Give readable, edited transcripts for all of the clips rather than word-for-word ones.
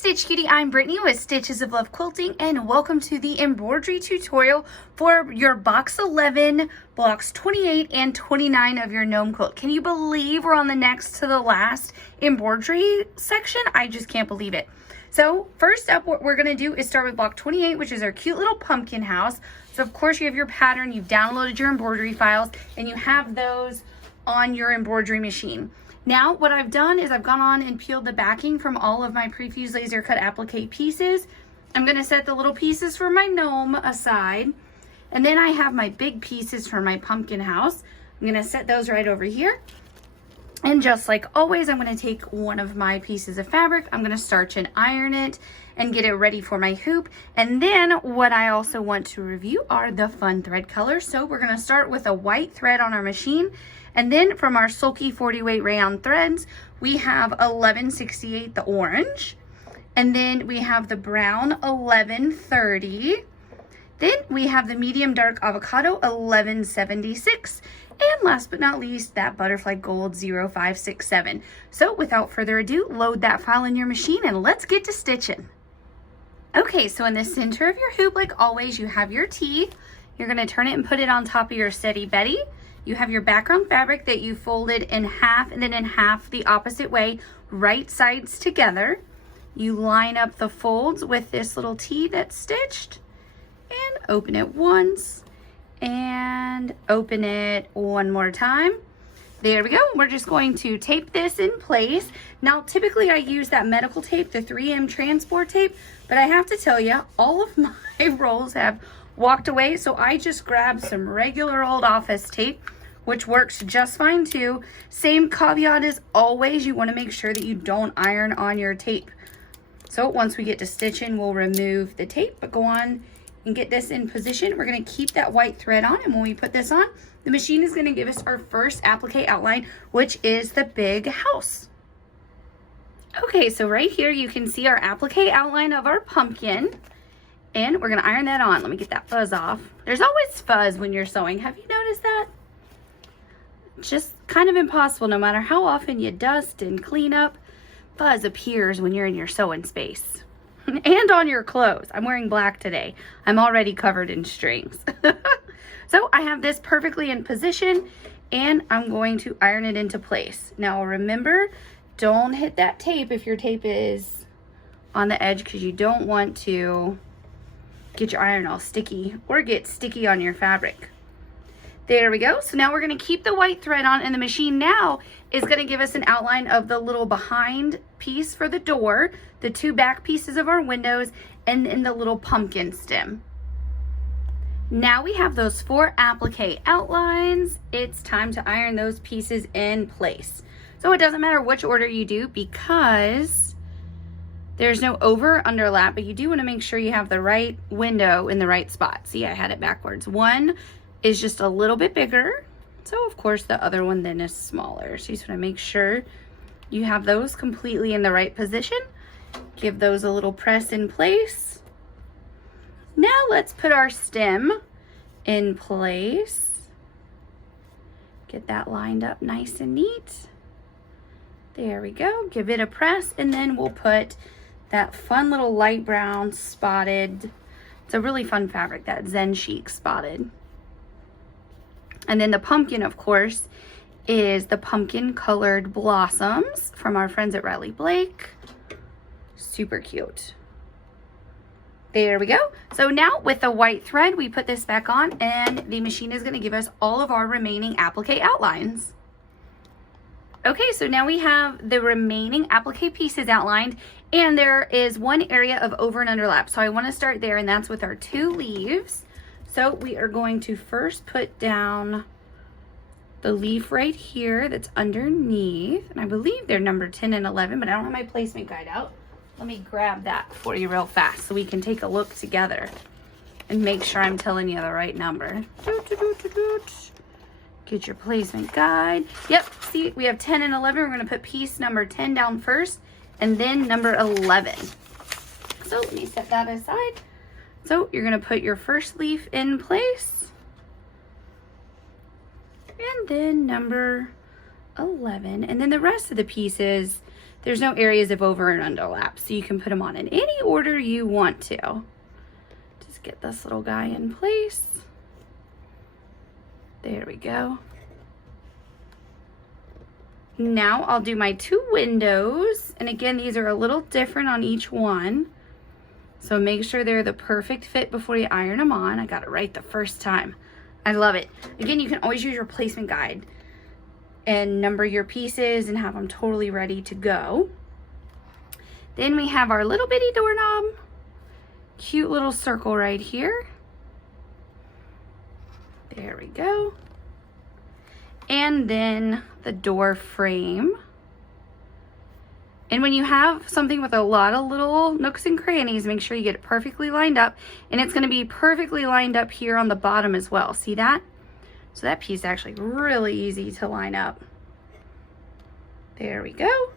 Stitch Cutie, I'm Brittany with Stitches of Love Quilting, and welcome to the embroidery tutorial for your box 11, blocks 28 and 29 of your Gnome quilt. Can you believe we're on the next to the last embroidery section? I just can't believe it. So first up, what we're going to do is start with block 28, which is our cute little pumpkin house. So of course you have your pattern, you've downloaded your embroidery files, and you have those on your embroidery machine. Now what I've done is I've gone on and peeled the backing from all of my prefused laser cut applique pieces. I'm going to set the little pieces for my gnome aside, and then I have my big pieces for my pumpkin house. I'm going to set those right over here. And just like always, I'm going to take one of my pieces of fabric, I'm going to starch and iron it and get it ready for my hoop. And then what I also want to review are the fun thread colors. So we're going to start with a white thread on our machine. And then from our sulky 40 weight rayon threads, we have 1168, the orange. And then we have the brown 1130. Then we have the medium dark avocado 1176. And last but not least, that butterfly gold 0567. So without further ado, load that file in your machine and let's get to stitching. Okay, so in the center of your hoop, like always, you have your teeth. You're gonna turn it and put it on top of your Steady Betty. You have your background fabric that you folded in half and then in half the opposite way, right sides together. You line up the folds with this little T that's stitched and open it once and open it one more time. There we go. We're just going to tape this in place. Now, typically I use that medical tape, the 3M transport tape, but I have to tell you, all of my rolls have walked away, so I just grabbed some regular old office tape, which works just fine too. Same caveat as always, you want to make sure that you don't iron on your tape. So once we get to stitching, we'll remove the tape, but go on and get this in position. We're going to keep that white thread on, and when we put this on, the machine is going to give us our first applique outline, which is the big house. Okay, so right here you can see our applique outline of our pumpkin, and we're going to iron that on. Let me get that fuzz off. There's always fuzz when you're sewing. Have you noticed that? Just kind of impossible. No matter how often you dust and clean up, fuzz appears when you're in your sewing space. And on your clothes. I'm wearing black today. I'm already covered in strings. So I have this perfectly in position, and I'm going to iron it into place. Now remember, don't hit that tape if your tape is on the edge, because you don't want to get your iron all sticky or get sticky on your fabric. There we go. So now we're going to keep the white thread on, and the machine now is going to give us an outline of the little behind piece for the door, the two back pieces of our windows, and then the little pumpkin stem. Now we have those 4 applique outlines. It's time to iron those pieces in place. So it doesn't matter which order you do, because there's no over underlap, but you do want to make sure you have the right window in the right spot. See, I had it backwards. One is just a little bit bigger, so of course the other one then is smaller. So you just want to make sure you have those completely in the right position. Give those a little press in place. Now let's put our stem in place. Get that lined up nice and neat. There we go. Give it a press, and then we'll put that fun little light brown spotted, it's a really fun fabric, that Zen Chic spotted. And then the pumpkin, of course, is the pumpkin colored blossoms from our friends at Riley Blake. Super cute. There we go. So now with the white thread, we put this back on, and the machine is going to give us all of our remaining applique outlines. Okay, so now we have the remaining applique pieces outlined, and there is one area of over and underlap. So I want to start there, and that's with our 2 leaves. So we are going to first put down the leaf right here that's underneath, and I believe they're number 10 and 11, but I don't have my placement guide out. Let me grab that for you real fast so we can take a look together and make sure I'm telling you the right number. Get your placement guide. Yep, see, we have 10 and 11. We're going to put piece number 10 down first, and then number 11. So let me set that aside. So you're going to put your first leaf in place, and then number 11, and then the rest of the pieces there's no areas of over and underlap. So you can put them on in any order you want to. Just get this little guy in place. There we go. Now I'll do my 2 windows. And again, these are a little different on each one. So make sure they're the perfect fit before you iron them on. I got it right the first time. I love it. Again, you can always use your placement guide and number your pieces and have them totally ready to go. Then we have our little bitty doorknob. Cute little circle right here. There we go. And then the door frame. And when you have something with a lot of little nooks and crannies, make sure you get it perfectly lined up. And it's going to be perfectly lined up here on the bottom as well. See that? So that piece is actually really easy to line up. There we go.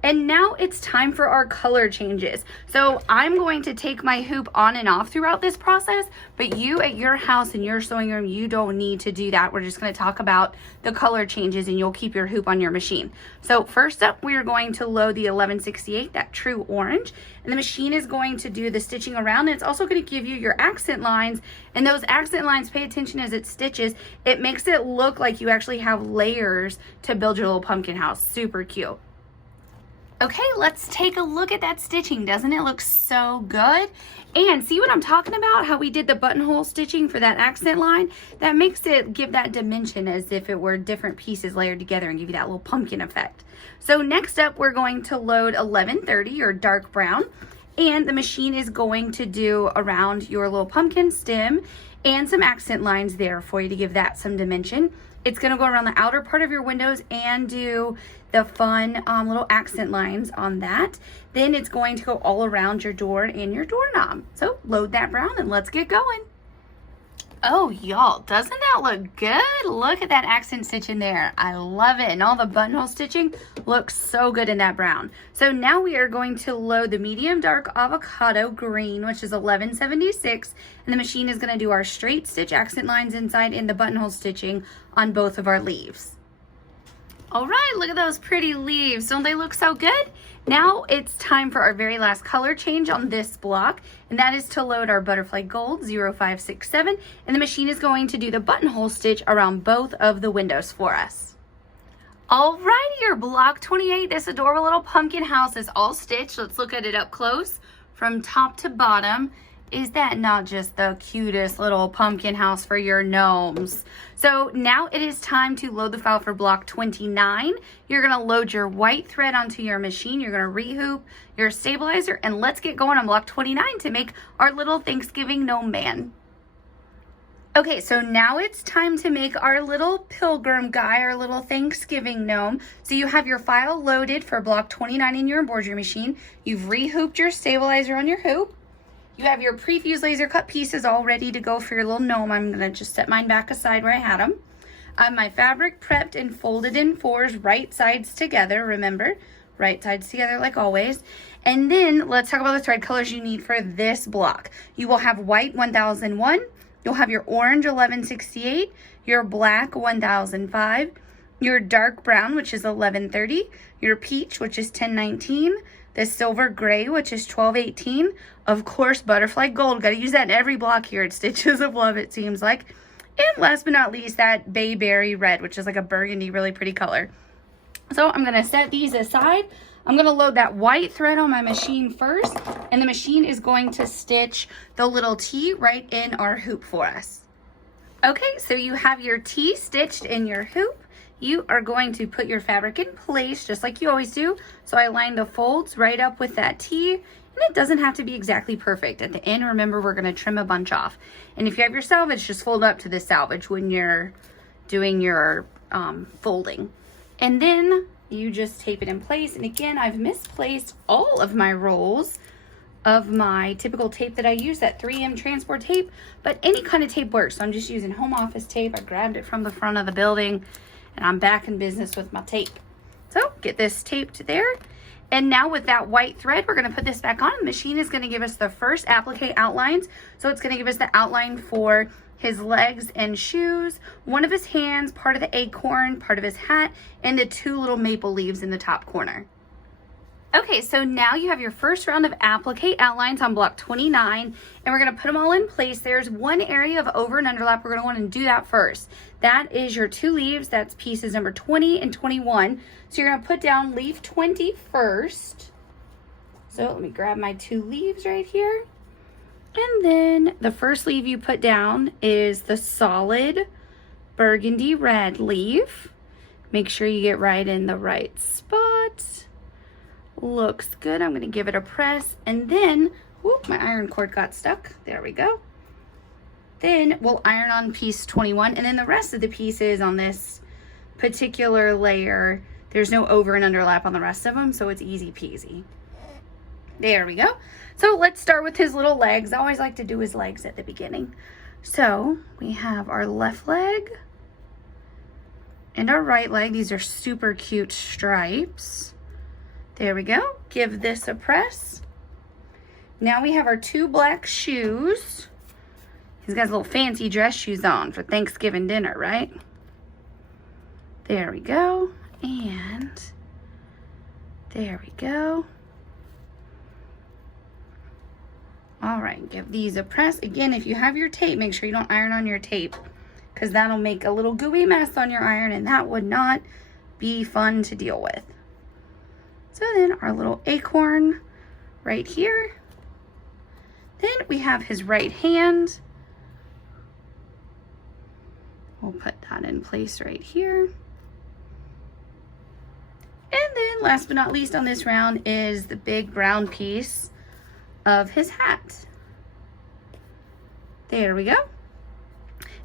And now it's time for our color changes. So I'm going to take my hoop on and off throughout this process, but you at your house in your sewing room, you don't need to do that. We're just going to talk about the color changes and you'll keep your hoop on your machine. So first up, we are going to load the 1168, that true orange, and the machine is going to do the stitching around. And it's also going to give you your accent lines, and those accent lines, pay attention as it stitches. It makes it look like you actually have layers to build your little pumpkin house. Super cute. Okay, let's take a look at that stitching. Doesn't it look so good? And see what I'm talking about? How we did the buttonhole stitching for that accent line? That makes it give that dimension as if it were different pieces layered together and give you that little pumpkin effect. So next up, we're going to load 1130 or dark brown. And the machine is going to do around your little pumpkin stem and some accent lines there for you to give that some dimension. It's going to go around the outer part of your windows and do the fun little accent lines on that. Then it's going to go all around your door and your doorknob. So load that brown and let's get going. Oh, y'all, doesn't that look good? Look at that accent stitch in there. I love it. And all the buttonhole stitching looks so good in that brown. So now we are going to load the medium dark avocado green, which is 1176. And the machine is going to do our straight stitch accent lines inside and the buttonhole stitching on both of our leaves. All right, look at those pretty leaves. Don't they look so good? Now it's time for our very last color change on this block, and that is to load our butterfly gold 0567, and the machine is going to do the buttonhole stitch around both of the windows for us. Alrighty, your block 28, this adorable little pumpkin house is all stitched. Let's look at it up close from top to bottom. Is that not just the cutest little pumpkin house for your gnomes? So now it is time to load the file for block 29. You're going to load your white thread onto your machine. You're going to rehoop your stabilizer, and let's get going on block 29 to make our little Thanksgiving gnome man. Okay, so now it's time to make our little pilgrim guy, our little Thanksgiving gnome. So you have your file loaded for block 29 in your embroidery machine. You've rehooped your stabilizer on your hoop. You have your prefused laser cut pieces all ready to go for your little gnome. I'm going to just set mine back aside where I had them. I have my fabric prepped and folded in fours, right sides together. Remember, right sides together like always. And then let's talk about the thread colors you need for this block. You will have white 1001. You'll have your orange 1168, your black 1005, your dark brown, which is 1130, your peach, which is 1019, the silver gray, which is 1218. Of course, butterfly gold. Got to use that in every block here at Stitches of Love, it seems like. And last but not least, that bayberry red, which is like a burgundy, really pretty color. So I'm going to set these aside. I'm going to load that white thread on my machine first, and the machine is going to stitch the little T right in our hoop for us. Okay, so you have your T stitched in your hoop. You are going to put your fabric in place just like you always do. So I lined the folds right up with that T, and it doesn't have to be exactly perfect. At the end, remember, we're going to trim a bunch off. And if you have your selvage, just fold up to the selvage when you're doing your folding. And then you just tape it in place. And again, I've misplaced all of my rolls of my typical tape that I use, that 3M transport tape, but any kind of tape works. So I'm just using home office tape. I grabbed it from the front of the building, and I'm back in business with my tape. So get this taped there. And now with that white thread, we're going to put this back on. The machine is going to give us the first applique outlines. So it's going to give us the outline for his legs and shoes, one of his hands, part of the acorn, part of his hat, and the two little maple leaves in the top corner. Okay, so now you have your first round of applique outlines on block 29, and we're going to put them all in place. There's one area of over and underlap. We're going to want to do that first. That is your 2 leaves. That's pieces number 20 and 21. So you're going to put down leaf 20 first. So let me grab my 2 leaves right here. And then the first leaf you put down is the solid burgundy red leaf. Make sure you get right in the right spot. Looks good. I'm going to give it a press, and then, whoop, my iron cord got stuck. There we go. Then we'll iron on piece 21, and then the rest of the pieces on this particular layer, there's no over and underlap on the rest of them, so it's easy peasy. There we go. So let's start with his little legs. I always like to do his legs at the beginning. So we have our left leg and our right leg. These are super cute stripes. There we go. Give this a press. Now we have our 2 black shoes. He's got his little fancy dress shoes on for Thanksgiving dinner, right? There we go. And there we go. All right, give these a press. Again, if you have your tape, make sure you don't iron on your tape, because that'll make a little gooey mess on your iron, and that would not be fun to deal with. So then our little acorn right here. Then we have his right hand. We'll put that in place right here. And then last but not least on this round is the big brown piece of his hat. There we go.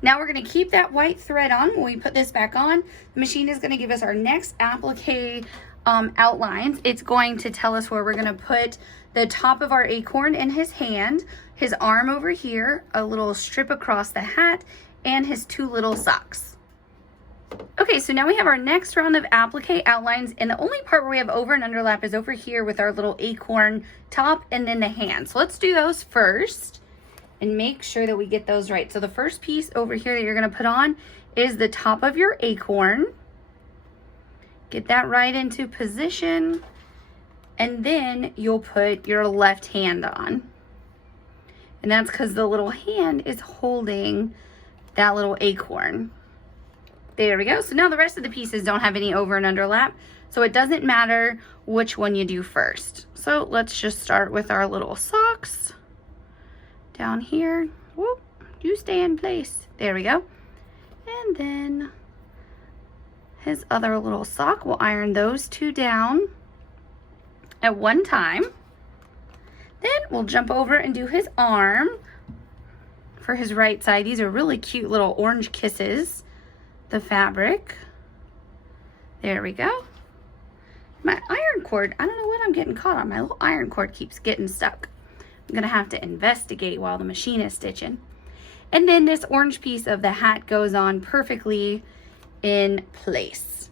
Now we're going to keep that white thread on when we put this back on. The machine is going to give us our next applique outlines. It's going to tell us where we're going to put the top of our acorn in his hand, his arm over here, a little strip across the hat, and his 2 little socks. Okay, so now we have our next round of applique outlines, and the only part where we have over and underlap is over here with our little acorn top and then the hand. So let's do those first and make sure that we get those right. So the first piece over here that you're going to put on is the top of your acorn. Get that right into position, and then you'll put your left hand on. And that's because the little hand is holding that little acorn. There we go. So now the rest of the pieces don't have any over and underlap, so it doesn't matter which one you do first. So let's just start with our little socks down here. Whoop, you stay in place. There we go. And then his other little sock, we'll iron those 2 down at one time. Then we'll jump over and do his arm for his right side. These are really cute little orange kisses, the fabric. There we go. My iron cord, I don't know what I'm getting caught on. My little iron cord keeps getting stuck. I'm gonna have to investigate while the machine is stitching. And then this orange piece of the hat goes on perfectly in place.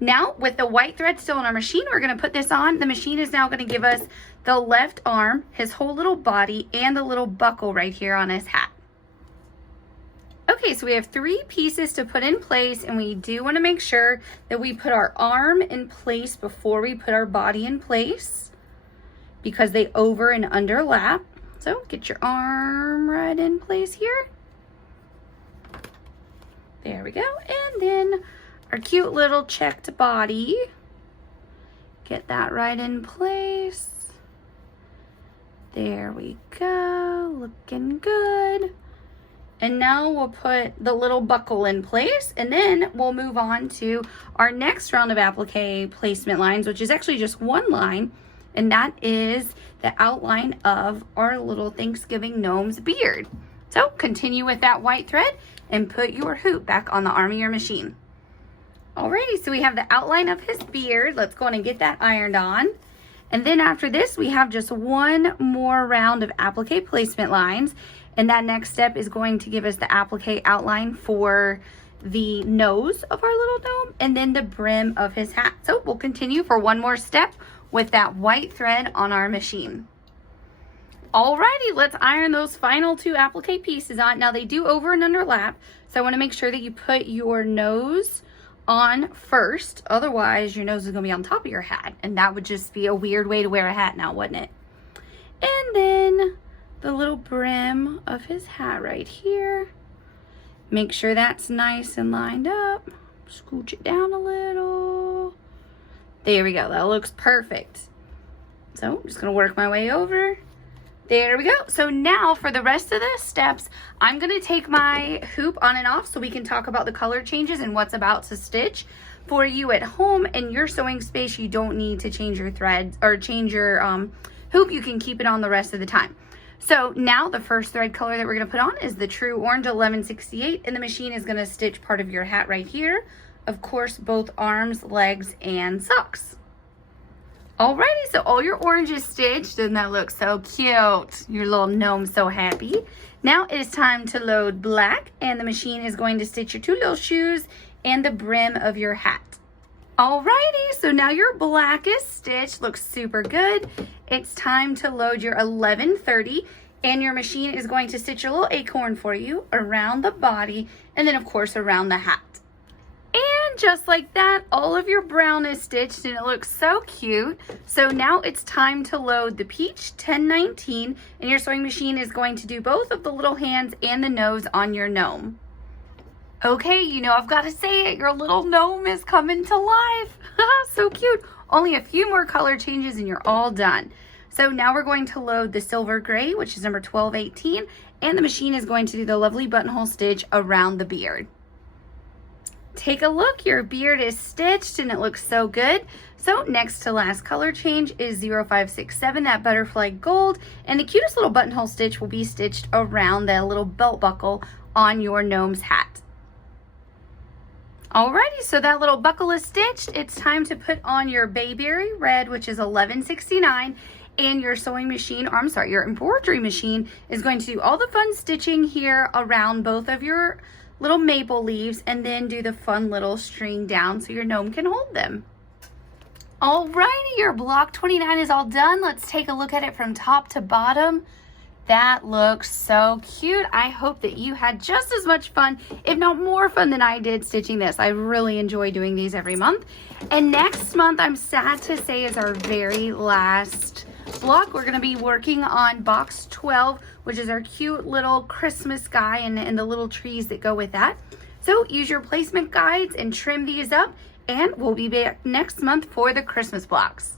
Now with the white thread still in our machine, we're going to put this on. The machine is now going to give us the left arm, his whole little body, and the little buckle right here on his hat. Okay, so we have 3 pieces to put in place, and we do want to make sure that we put our arm in place before we put our body in place, because they over and underlap. So get your arm right in place here. There we go. And then our cute little checked body. Get that right in place. There we go. Looking good. And now we'll put the little buckle in place, and then we'll move on to our next round of applique placement lines, which is actually just 1 line, and that is the outline of our little Thanksgiving gnome's beard. So continue with that white thread and put your hoop back on the arm of your machine. Alrighty, so we have the outline of his beard. Let's go on and get that ironed on. And then after this, we have just 1 more round of applique placement lines. And that next step is going to give us the applique outline for the nose of our little gnome and then the brim of his hat. So we'll continue for 1 more step with that white thread on our machine. Alrighty, let's iron those final 2 applique pieces on. Now they do over and underlap, so I want to make sure that you put your nose on first. Otherwise, your nose is going to be on top of your hat. And that would just be a weird way to wear a hat now, wouldn't it? And then the little brim of his hat right here. Make sure that's nice and lined up. Scooch it down a little. There we go. That looks perfect. So I'm just going to work my way over. There we go. So now for the rest of the steps, I'm going to take my hoop on and off so we can talk about the color changes and what's about to stitch. For you at home in your sewing space, you don't need to change your threads or change your hoop. You can keep it on the rest of the time. So now the first thread color that we're going to put on is the True Orange 1168, and the machine is going to stitch part of your hat right here. Of course, both arms, legs, and socks. Alrighty, so all your orange is stitched. Doesn't that look so cute? Your little gnome's so happy. Now it is time to load black, and the machine is going to stitch your two little shoes and the brim of your hat. Alrighty, so now your black is stitched. Looks super good. It's time to load your 1130, and your machine is going to stitch a little acorn for you around the body, and then of course around the hat. And just like that, all of your brown is stitched, and it looks so cute. So now it's time to load the peach 1019, and your sewing machine is going to do both of the little hands and the nose on your gnome. Okay, you know, I've got to say it, your little gnome is coming to life. So cute. Only a few more color changes and you're all done. So now we're going to load the silver gray, which is number 1218, and the machine is going to do the lovely buttonhole stitch around the beard. Take a look, your beard is stitched and it looks so good. So next to last color change is 0567, that butterfly gold, and the cutest little buttonhole stitch will be stitched around that little belt buckle on your gnome's hat. Alrighty, so that little buckle is stitched. It's time to put on your bayberry red, which is 1169, and your sewing machine, or I'm sorry, your embroidery machine is going to do all the fun stitching here around both of your little maple leaves, and then do the fun little string down so your gnome can hold them. Alrighty, your block 29 is all done. Let's take a look at it from top to bottom. That looks so cute. I hope that you had just as much fun, if not more fun than I did stitching this. I really enjoy doing these every month. And next month, I'm sad to say, is our very last block. We're gonna be working on box 12, which is our cute little Christmas guy and the little trees that go with that. So use your placement guides and trim these up, and we'll be back next month for the Christmas blocks.